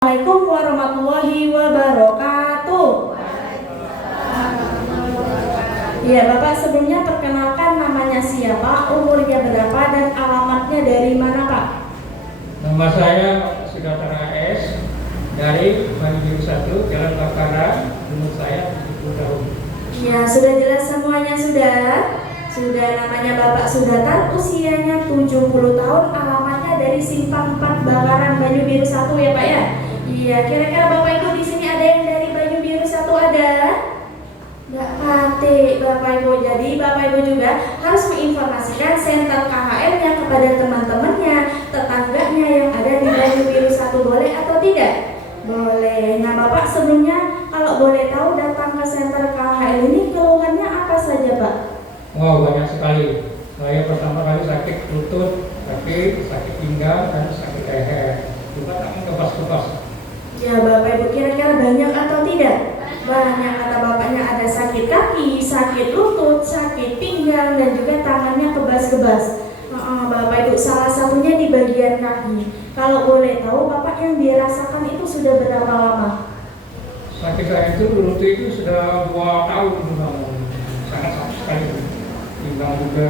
Assalamualaikum warahmatullahi wabarakatuh. Ya Bapak, sebelumnya perkenalkan namanya siapa, umurnya berapa, dan alamatnya dari mana Pak? Nama saya Sudatara S dari Banyu Biru 1, Jalan Bakara. Umur saya 70 tahun. Ya, sudah jelas semuanya sudah. Namanya Bapak Sudatar, usianya 70 tahun, alamatnya dari Simpang 4 Bakaran Banyu Biru 1 ya Pak ya? Iya, kira-kira Bapak Ibu di sini ada yang dari Banyu Biru 1 ada? Nggak pati Bapak Ibu. Jadi Bapak Ibu juga harus menginformasikan senter KHR-nya kepada teman-temannya, tetangganya yang ada di Banyu Biru 1, boleh atau tidak? Boleh. Nah Bapak, sebelumnya kalau boleh tahu datang ke senter KHR ini keluhannya apa saja Pak? Wow, banyak sekali. Saya pertama kali sakit lutut, sakit pinggang, dan sakit leher. Juga tak kepas-kepas. Ya Bapak Ibu, kira-kira banyak atau tidak? Banyak. Kata bapaknya ada sakit kaki, sakit lutut, sakit pinggang, dan juga tangannya kebas-kebas. Bapak Ibu, salah satunya di bagian kaki. Kalau boleh tahu Bapak yang dirasakan itu sudah berapa lama? Sakit saya itu lutut itu sudah 2 tahun. Sangat sakit sekali. Pinggang juga.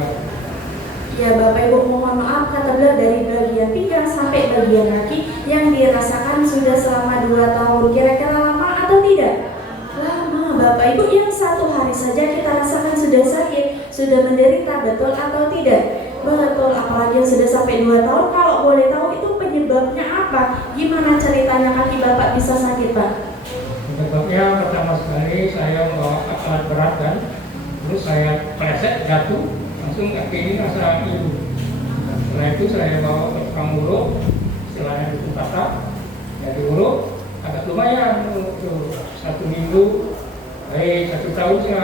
Ya Bapak Ibu, mohon maaf kata beliau dari bagian pinggang sampai bagian kaki yang dirasakan sudah selama 2 tahun. Kira-kira lama atau tidak? Lama Bapak Ibu, yang 1 hari saja kita rasakan sudah sakit, sudah menderita, betul atau tidak? Betul, apalagi yang sudah sampai 2 tahun. Kalau boleh tahu itu penyebabnya apa? Gimana ceritanya kaki Bapak bisa sakit Pak? Penyebabnya pertama sekali saya membawa alat berat kan, terus saya pleset jatuh, langsung kaki ini rasa ngilu. Setelah itu saya bawa ke tukang urut, istilahnya itu kata, ya diurut, agak lumayan tuh 1 minggu, 1 tahun ya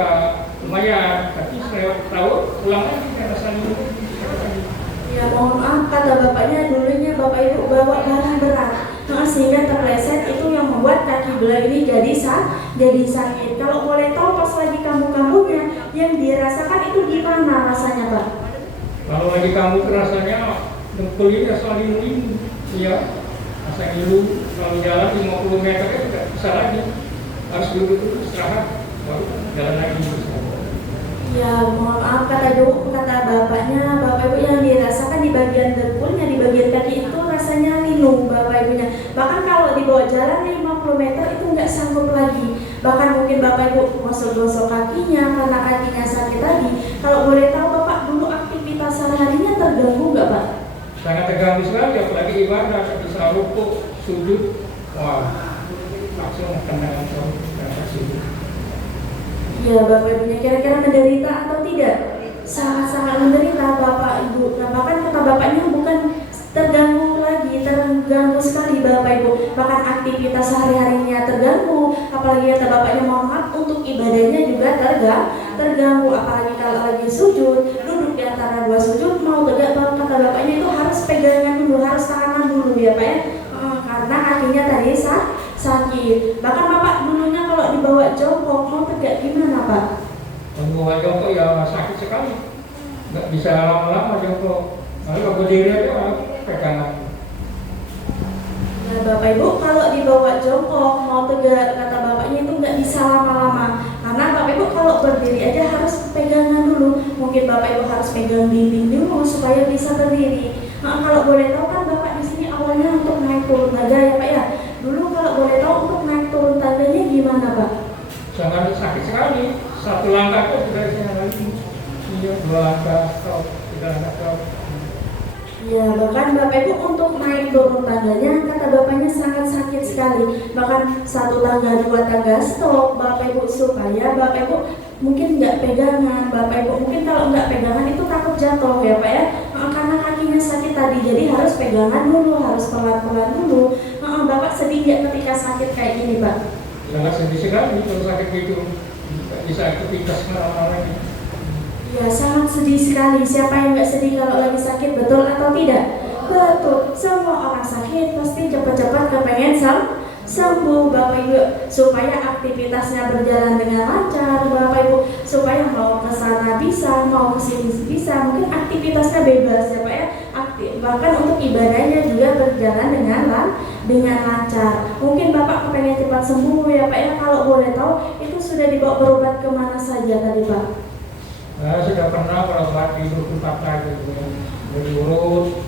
lumayan, tapi setelah tahun pulang lagi saya rasa ngilu. Ya mohon maaf kata bapaknya, dulunya Bapak Ibu bawa barang berat, sehingga terpleset, itu yang membuat kaki belah ini jadi sakit. Kalau boleh tahu pas lagi kamu-kamunya yang dirasakan itu gimana rasanya Pak? Kalau lagi kamu rasanya dengkul ini rasa ngilu, iya, rasa ngilu. Kalau jalan 50 meter kan tidak bisa lagi, harus duduk istirahat, baru jalan lagi. Ya mohon maaf kata bapaknya, Bapak Ibu yang dirasakan di bagian dengkulnya, di bagian kaki itu rasanya linu Bapak Ibunya. Bahkan kalau dibawa jalan 50 meter itu nggak sanggup lagi. Bahkan mungkin Bapak Ibu gosok-gosok kakinya karena kakinya sakit tadi. Kalau boleh tahu Bapak dulu aktivitas sehari-harinya terganggu nggak Pak? Sangat terganggu sekali, apalagi ibadah, bisa rukuk, sujud, wah, langsung kena sujud. Ya Bapak Ibunya kira-kira menderita atau tidak? Sangat-sangat menderita Bapak Ibu. Nah bahkan kata bapaknya bukan terganggu lagi, terganggu sekali Bapak Ibu. Bahkan aktivitas sehari-harinya terganggu. Apalagi kata bapaknya mohon maaf, untuk ibadahnya juga terganggu. Apalagi kalau lagi sujud, duduk di antara 2 sujud, mau tegak, kata bapaknya itu harus pegangan dulu, harus tangan dulu ya Pak ya. Karena kakinya tadi sakit. Bahkan Bapak dulunya kalau dibawa jongkok mau tegak gimana Pak? Membawa jongkok ya sakit sekali, nggak bisa lama-lama jongkok. Lalu kalau berdiri aja pegangan. Nah Bapak Ibu, kalau dibawa jongkok mau tegak, kata bapaknya itu nggak bisa lama-lama. Karena Bapak Ibu kalau berdiri aja harus pegangan dulu. Mungkin Bapak Ibu harus pegang dinding dulu supaya bisa berdiri. Nah, kalau boleh tahu kan Bapak di sini awalnya untuk naik turun tangga ya Pak ya. Dulu kalau boleh tahu untuk naik turun tangganya gimana Pak? Sangat sakit sekali. 1 langkah itu sudah saya lagi. Iya, 2 langkah stop, 3 langkah stop. Ya, bahkan Bapak Ibu untuk naik turun tangganya kata bapaknya sangat sakit sekali. Bahkan 1 tangga, 2 tangga stop Bapak Ibu, supaya Bapak Ibu mungkin nggak pegangan. Bapak Ibu mungkin kalau nggak pegangan itu takut jatuh ya Pak ya. Karena kakinya sakit tadi, jadi harus pegangan dulu, harus pelan-pelan dulu. Bapak sedih nggak ketika sakit kayak gini Pak? Sangat sedih sekali kalau sakit gitu. Nggak bisa aktivitas marah-marah ini. Ya sangat sedih sekali. Siapa yang nggak sedih kalau lagi sakit, betul atau tidak? Betul. Semua orang sakit pasti cepat-cepat kepengen sembuh Bapak Ibu, supaya aktivitasnya berjalan dengan lancar Bapak Ibu, supaya mau ke sana bisa, mau ke sini bisa, mungkin aktivitasnya bebas ya Pak ya. Bahkan untuk ibadahnya juga berjalan dengan dengan lancar. Mungkin Bapak kepengen cepat sembuh ya Pak ya, kalau boleh tahu itu sudah dibawa berobat kemana saja tadi Pak? Saya sudah pernah berobat di dukun pakar gitu ya, dari urut,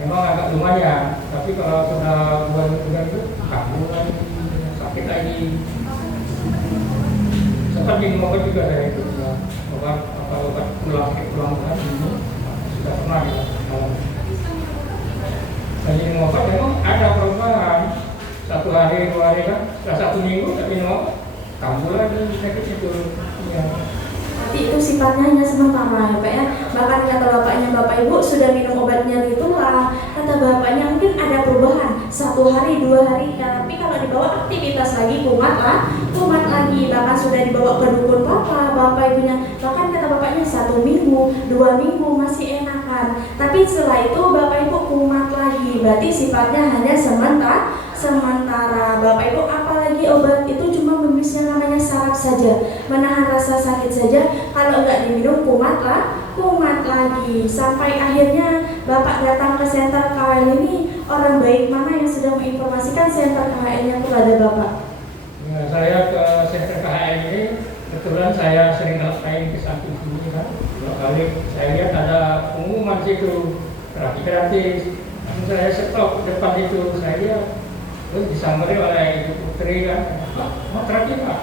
memang agak lumayan, tapi kalau sudah bulan-bulan itu kambuh lagi, sakit lagi. Sempat minum obat juga saya itu, ya. obat pulang bulan ini sudah pernah dilakukan. Saya minum obat memang ada perubahan, 1 hari 2 hari kan, setelah 1 minggu saya minum obat, kambuh lagi sakit itu. Ya. Tapi itu sifatnya hanya sementara ya Pak ya. Bahkan kata bapaknya, Bapak Ibu sudah minum obatnya itulah, kata bapaknya mungkin ada perubahan 1 hari 2 hari, tapi kalau dibawa aktivitas lagi kumat lagi. Bahkan sudah dibawa ke dukun papa Bapak Ibunya, bahkan kata bapaknya 1 minggu 2 minggu masih enakan, tapi setelah itu Bapak Ibu kumat lagi. Berarti sifatnya hanya sementara. Bapak Ibu apalagi obat itu cuma membisnya namanya saraf saja, menahan rasa sakit saja. Kalau enggak diminum kumat lagi. Sampai akhirnya Bapak datang ke senter KHL ini, orang baik mana yang sudah menginformasikan senter KHL-nya kepada Bapak? Ya, saya ke senter KHL ini kebetulan saya sering ngelakuin ke samping sini kan. 2 kali saya lihat ada pengumuman situ terapi gratis. Langsung saya stop depan itu, saya lihat terus disamperin oleh Ibu Putri kan, mau terapi Pak?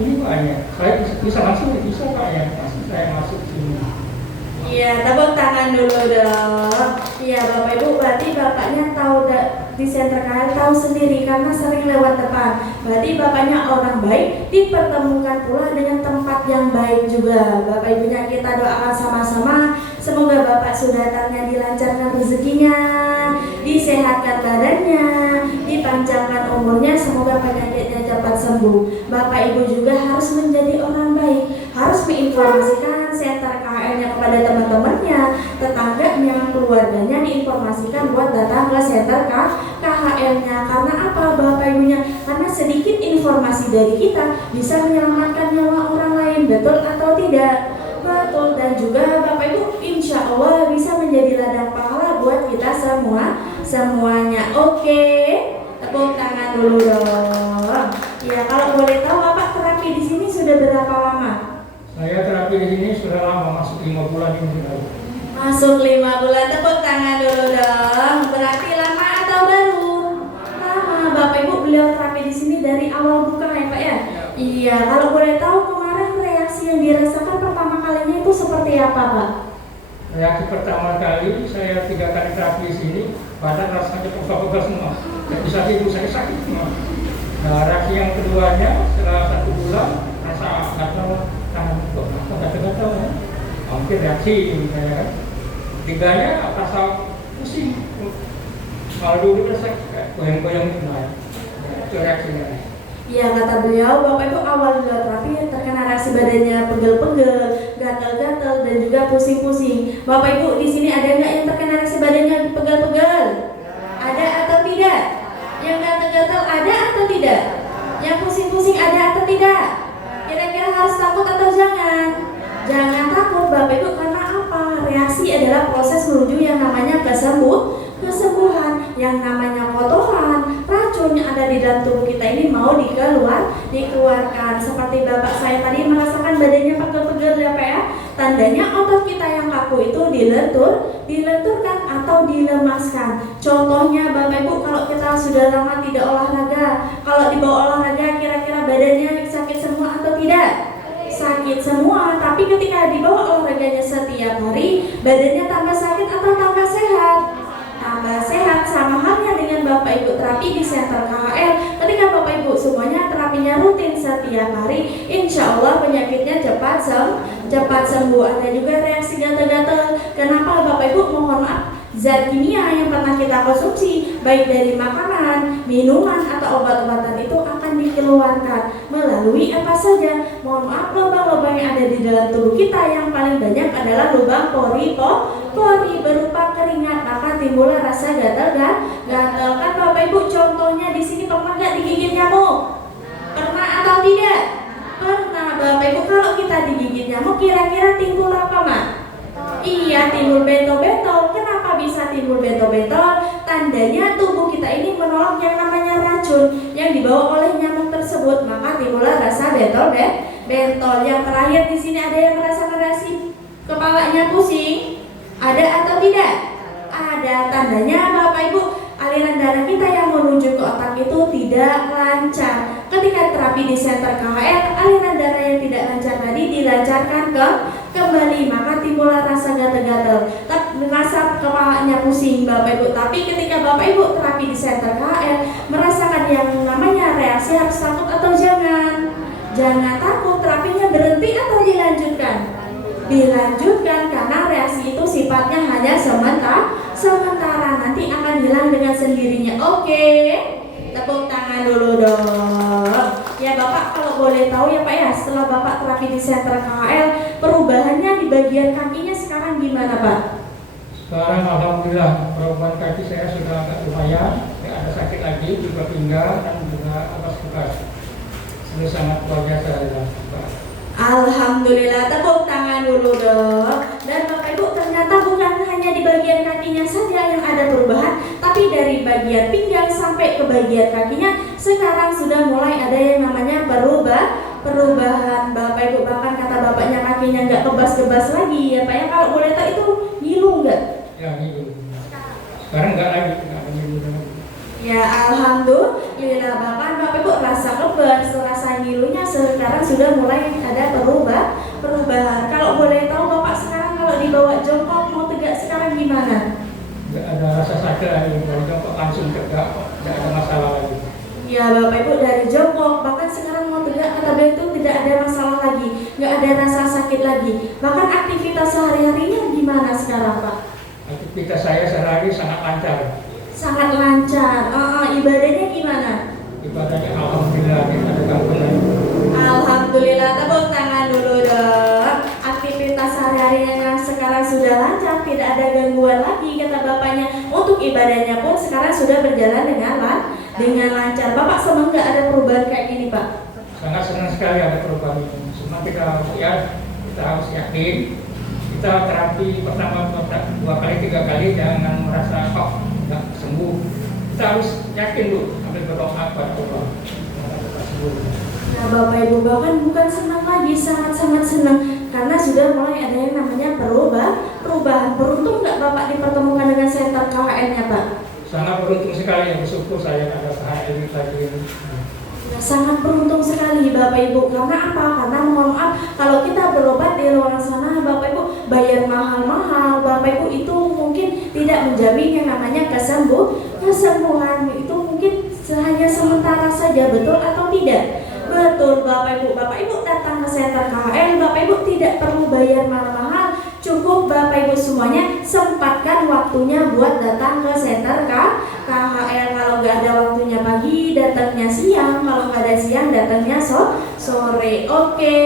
Ini Pak ya, saya bisa masuk, bisa Pak ya, pasti saya masuk sini. Iya, tepuk tangan dulu dong. Iya Bapak Ibu, berarti Bapaknya tahu di senter KHL tahu sendiri karena sering lewat depan. Berarti Bapaknya orang baik, dipertemukan pula dengan tempat yang baik juga. Bapak Ibunya kita doakan sama-sama, semoga Bapak Sudatannya dilancarkan rezekinya, disehatkan badannya, dipanjangkan umurnya, semoga penyakitnya cepat sembuh. Bapak Ibu juga harus menjadi orang baik, harus menginformasikan senter KHL-nya kepada teman-temannya, tetangganya, keluarganya, diinformasikan buat datang ke senter KHL-nya. Karena apa Bapak Ibunya? Karena sedikit informasi dari kita bisa menyelamatkan nyawa orang lain, betul atau tidak? Betul. Dan juga Bapak Ibu insya Allah bisa menjadi ladang pahala buat kita semuanya. Oke, tepuk tangan dulu dong. Ya, kalau boleh tahu Bapak terapi di sini sudah berapa lama? Saya terapi di sini sudah lama, masuk 5 bulan ini sudah. Masuk 5 bulan, tepuk tangan dulu dong. Berarti lama atau baru? Lama. Bapak Ibu beliau terapi di sini dari awal buka ya Pak ya? Iya. Kalau boleh tahu kemarin reaksi yang dirasakan pertama kalinya itu seperti apa Pak? Reaksi pertama kali saya 3 kali terapi di sini, badan rasanya pegal-pegal semua. Tidak bisa tidur, saya sakit semua. Nah, reaksi yang keduanya setelah 1 bulan rasa gatal tangan, gatal-gatal ya. Mungkin reaksi saya kan. 3-nya rasa pusing. Kalau dulu rasa goyang-goyang gitu lah. Itu reaksinya. Iya, kata beliau, Bapak Ibu awal beliau terapi terkena reaksi badannya pegel-pegel, gatal-gatal, dan juga pusing-pusing. Bapak Ibu di sini ada nggak yang terkena reaksi badannya pegel-pegel? Ada atau tidak? Yang gatal-gatal ada atau tidak? Yang pusing-pusing ada atau tidak? Kira-kira harus takut atau jangan? Jangan takut Bapak Ibu, karena apa? Reaksi adalah proses menuju yang namanya kesembuhan, yang namanya kotoran, racun yang ada di dalam tubuh kita ini mau dikeluarkan. Seperti Bapak saya tadi merasakan badannya pegel-pegel ya Pak ya. Tandanya otot kita yang kaku itu dilenturkan atau dilemaskan. Contohnya Bapak Ibu, kalau kita sudah lama tidak olahraga, kalau dibawa olahraga kira-kira badannya sakit semua atau tidak? Sakit semua. Tapi ketika dibawa olahraganya setiap hari, badannya tambah sakit atau tambah sehat? Tambah sehat. Sama halnya dengan Bapak Ibu terapi di senter KHL. Ketika Bapak Ibu semuanya terapinya rutin setiap hari, insya Allah penyakitnya cepat sembuh. Ada juga reaksi gatal-gatal. Kenapa Bapak Ibu? Mohon maaf, zat kimia yang pernah kita konsumsi baik dari makanan, minuman atau obat-obatan itu akan dikeluarkan melalui apa saja? Mohon maaf, lubang-lubang yang ada di dalam tubuh kita yang paling banyak adalah lubang pori berupa keringat, maka timbullah rasa gatal kan Bapak Ibu. Contohnya di sini pernah nggak digigit nyamuk? Pernah atau tidak? Pernah Bapak Ibu. Kalau kita digigit nyamuk kira-kira timbul apa Mak? Iya, timbul bentol-bentol. Kenapa bisa timbul bentol-bentol? Tandanya tubuh kita ini menolak yang namanya racun yang dibawa oleh nyamuk tersebut, maka timbullah rasa bentol. Yang terakhir di sini ada yang merasakan reaksi kepalanya pusing? Ada atau tidak? Ada. Tandanya Bapak Ibu, aliran darah kita yang menuju ke otak itu tidak lancar. Ketika terapi di senter KHL, aliran darah yang tidak lancar tadi dilancarkan kembali, maka timbullah rasa gatal-gatal, rasa kepalanya pusing Bapak Ibu. Tapi ketika Bapak Ibu terapi di senter KHL, merasakan yang namanya reaksi, harus takut atau jangan? Jangan takut. Terapinya berhenti atau dilanjutkan? Dilanjutkan, karena reaksi itu sifatnya hanya sementara, nanti akan hilang dengan sendirinya. Oke, tepuk tangan dulu dong. Ya Bapak, kalau boleh tahu ya Pak ya, setelah Bapak terapi di senter KHL, perubahannya di bagian kakinya sekarang gimana Pak? Sekarang alhamdulillah perubahan kaki saya sudah agak lumayan, tidak ada sakit lagi, juga pinggang dan juga atas bekas. Sudah sangat luar biasa ya Pak. Alhamdulillah, tepuk tangan dulu dong. Dan Bapak Ibu, ternyata bukan hanya di bagian kakinya saja yang ada perubahan, tapi dari bagian pinggang sampai ke bagian kakinya sekarang sudah mulai ada yang namanya perubahan Bapak Ibu. Bahkan kata bapaknya kakinya nggak kebas-kebas lagi ya Pak ya. Kalau boleh tahu itu ngilu nggak? Ya ngilu. Sekarang nggak lagi, nggak ada ngilu lagi. Ya alhamdulillah, bahkan Bapak Ibu rasa kebas, rasa ngilunya sekarang sudah mulai ada perubahan. Kalau boleh tahu Bapak sekarang kalau dibawa jongkok mau tegak sekarang gimana? Nggak ada rasa sakit lagi, kalau jongkok langsung tegak, nggak ada masalah lagi. Ya Bapak Ibu, dari jongkok bahkan sekarang mau tegak kata beliau itu tidak ada masalah lagi, nggak ada rasa sakit lagi. Bahkan aktivitas sehari-harinya gimana sekarang Pak? Aktivitas saya sehari-hari sangat lancar. Sangat lancar. Ibadahnya gimana? Ibadahnya alhamdulillah, tidak ada gangguan. Alhamdulillah, tepuk tangan dulu dong. Aktivitas sehari-harinya sekarang sudah lancar, tidak ada gangguan lagi kata bapaknya. Untuk ibadahnya pun sekarang sudah berjalan dengan lancar. Bapak senang nggak ada perubahan kayak gini Pak? Sangat senang sekali ada perubahan ini. Cuma kita harus yakin. Kita terapi pertama 2 kali 3 kali jangan merasa kok nggak sembuh. Kita harus yakin dulu sambil berdoa kepada Allah. Nah Bapak Ibu, bahkan bukan senang lagi, sangat-sangat senang karena sudah mulai ada yang namanya perubahan. Beruntung nggak Bapak dipertemukan dengan senter KHL-nya Pak? Sangat beruntung sekali, bersyukur saya ada KHL ini tadi. Ya, sangat beruntung sekali Bapak Ibu. Karena apa? Karena mohon maaf, kalau kita berobat di luar sana Bapak Ibu bayar mahal-mahal, Bapak Ibu itu mungkin tidak menjamin yang namanya kesembuhan. Itu mungkin hanya sementara saja, betul atau tidak? Betul Bapak Ibu. Bapak Ibu datang ke senter KHL, Bapak Ibu tidak perlu bayar mahal-mahal. Cukup Bapak Ibu semuanya sempatkan waktunya buat datang ke senter KHL. Kalau nggak ada waktunya pagi, datangnya siang. Kalau nggak ada siang, datangnya sore. Oke,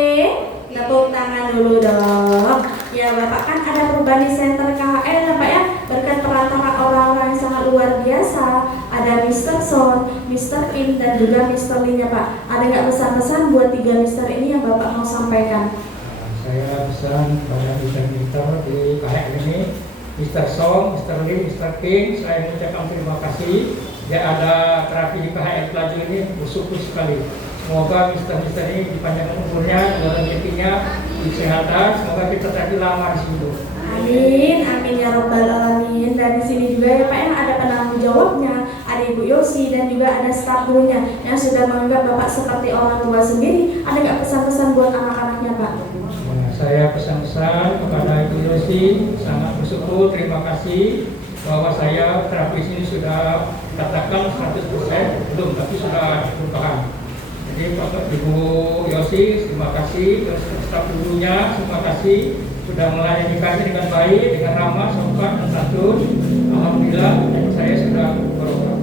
tepuk tangan dulu dong. Ya Bapak, kan ada perubahan di senter KHL ya Pak ya, berkat perantara orang-orang yang sangat luar biasa. Ada Mr. Son, Mr. In, dan juga Mr. Lin ya Pak. Ada nggak pesan-pesan buat 3 Mr. ini yang Bapak mau sampaikan? Saya pesan pada Mr. di KHL ini, Mr. Song, Mr. Lim, Mr. King, saya mengucapkan terima kasih. Ya ada terapi di KHL Pelaju ini, bersyukur sekali. Semoga Mr. ini dipanjangkan umurnya, dalam rezekinya, kesehatan. Semoga kita terapi lama di sini. Amin, amin ya robbal alamin. Dan di sini juga ya Pak yang ada penanggung jawabnya, ada Ibu Yosi dan juga ada staf gurunya yang sudah menganggap Bapak seperti orang tua sendiri. Ada nggak pesan-pesan buat anak-anaknya Pak? Saya pesan-pesan kepada Ibu Yosi, sangat bersyukur, terima kasih bahwa saya terapis ini sudah katakan 100% belum, tapi sudah berusaha. Jadi Bapak Ibu Yosi, terima kasih, terus staf gurunya, terima kasih sudah melayani kami dengan baik, dengan ramah, sopan, dan santun. Alhamdulillah, saya sudah berobat.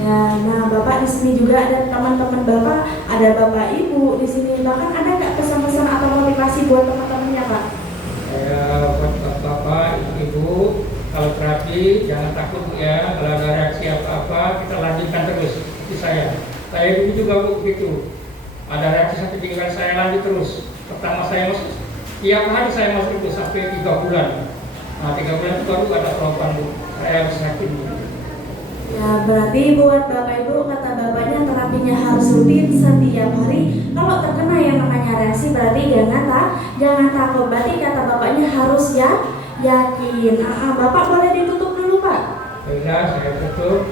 Ya, nah Bapak di sini juga ada teman-teman Bapak, ada Bapak Ibu di sini. Bahkan ada nggak pesan-pesan atau motivasi buat teman-temannya Pak? Saya buat Bapak, Ibu, kalau terapi jangan takut ya. Kalau ada reaksi apa-apa kita lanjutkan terus. Seperti saya dulu juga begitu. Ada reaksi sakit pinggang saya lanjut terus. Pertama saya masuk tiap hari saya masuk itu sampai 3 bulan. Nah 3 bulan itu baru ada perubahan Bu. Saya harus yakin Bu. Ya berarti buat Bapak Ibu, kata Bapaknya terapinya harus rutin setiap hari. Kalau terkena yang namanya reaksi berarti jangan takut. Berarti kata Bapaknya harus yakin. Bapak boleh ditutup dulu Pak. Ya, saya tutup.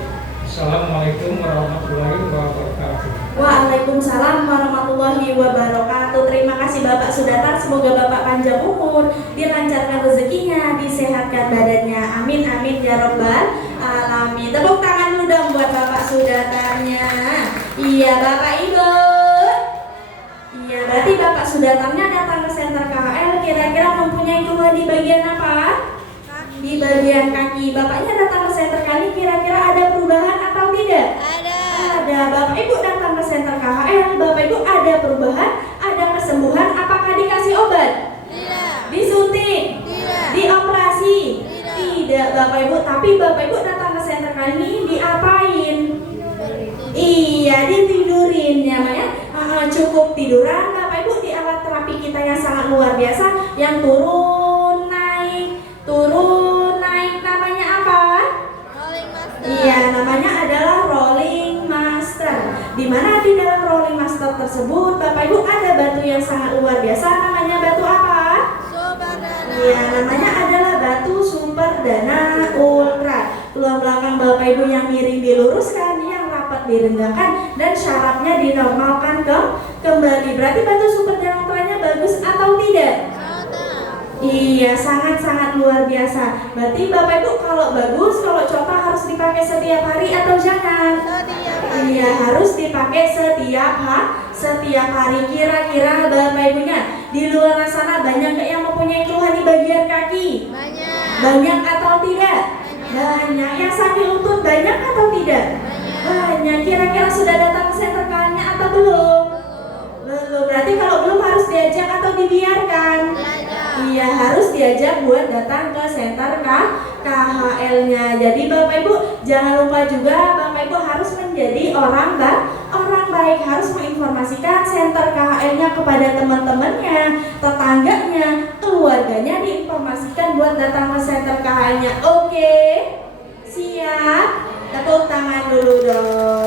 Assalamualaikum warahmatullahi wabarakatuh. Waalaikumsalam warahmatullahi wabarakatuh. Terima kasih Bapak Sudatar. Semoga Bapak panjang umur, dilancarkan rezekinya, disehatkan badannya. Amin amin ya robbal alamin. Tepuk tangan dulu dong buat Bapak Sudatarnya. Iya Bapak Ibu. Iya berarti Bapak Sudatarnya datang ke Center KHL kira-kira mempunyai keluhan di bagian apa? Di bagian kaki. Bapaknya datang ke Center kali kira-kira ada perubahan atau tidak? Ada. Bapak Ibu datang ke Center KHL, Bapak Ibu ada perubahan, ada kesembuhan. Apakah dikasih obat? Tidak. Disuntik? Tidak. Dioperasi? Tidak. Bapak Ibu. Tapi Bapak Ibu datang ke Center kali ini diapain? Iya, ditidurin ya Maya. Cukup tiduran. Bapak Ibu di alat terapi kita yang sangat luar biasa, yang turun naik namanya apa? Rolling Master. Iya, namanya adalah Rolling Master. Di mana di dalam Rolling Master tersebut, Bapak Ibu ada batu yang sangat luar biasa. Namanya batu apa? Superdana. Iya, namanya adalah batu Superdana Ultra. Tulang belakang Bapak Ibu yang miring diluruskan, yang rapat direndahkan, dan syarafnya dinormalkan kembali. Berarti batu Superdana Ultranya bagus atau tidak? Iya, sangat-sangat luar biasa. Berarti Bapak Ibu kalau bagus, kalau contoh harus dipakai setiap hari atau jangan? Setiap hari. Iya, harus dipakai setiap hari. Kira-kira Bapak Ibunya di luar sana banyak nggak yang mempunyai keluhan di bagian kaki? Banyak. Banyak atau tidak? Banyak. Yang sakit lutut banyak atau tidak? Banyak. Kira-kira sudah datang ke center kalian atau belum? Belum. Berarti kalau belum harus diajak atau dibiarkan? Iya, harus diajak buat datang ke center KHL-nya. Jadi Bapak Ibu jangan lupa juga Bapak Ibu harus menjadi orang baik, harus menginformasikan center KHL-nya kepada teman-temannya, tetangganya, keluarganya, diinformasikan buat datang ke center KHL-nya. Oke, siap? Tepuk tangan dulu dong.